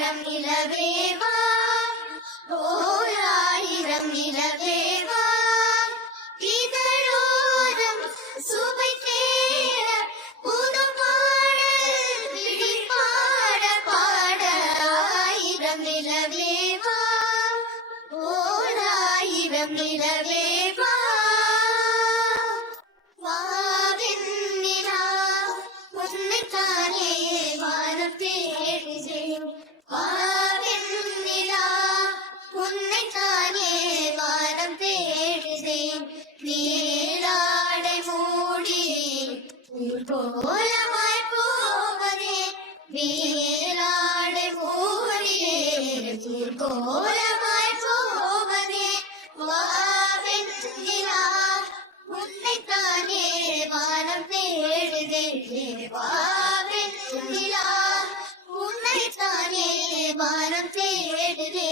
நிலவேவா ஓராயிரம் நிலவேவா இதழோரம் சுவை தேட புது பாடல் விழி பாட பாட ஆயிரம் நிலவேவா ஓராயிரம் நிலவேவா உன்னைத்தானே வானம் தேடுதேன் வாவெண்ணிலா உன்னைத்தானே வானம் தேடுதேன் நீராடை மூடி கோலமாய் போவதே நீராடை மூடி கோலமாய் போவதே வாவெண்ணிலா உன்னைத்தானே வானம் தேடுதே வாவெண்ணிலா உன்னைத்தானே வானம் தேடுதே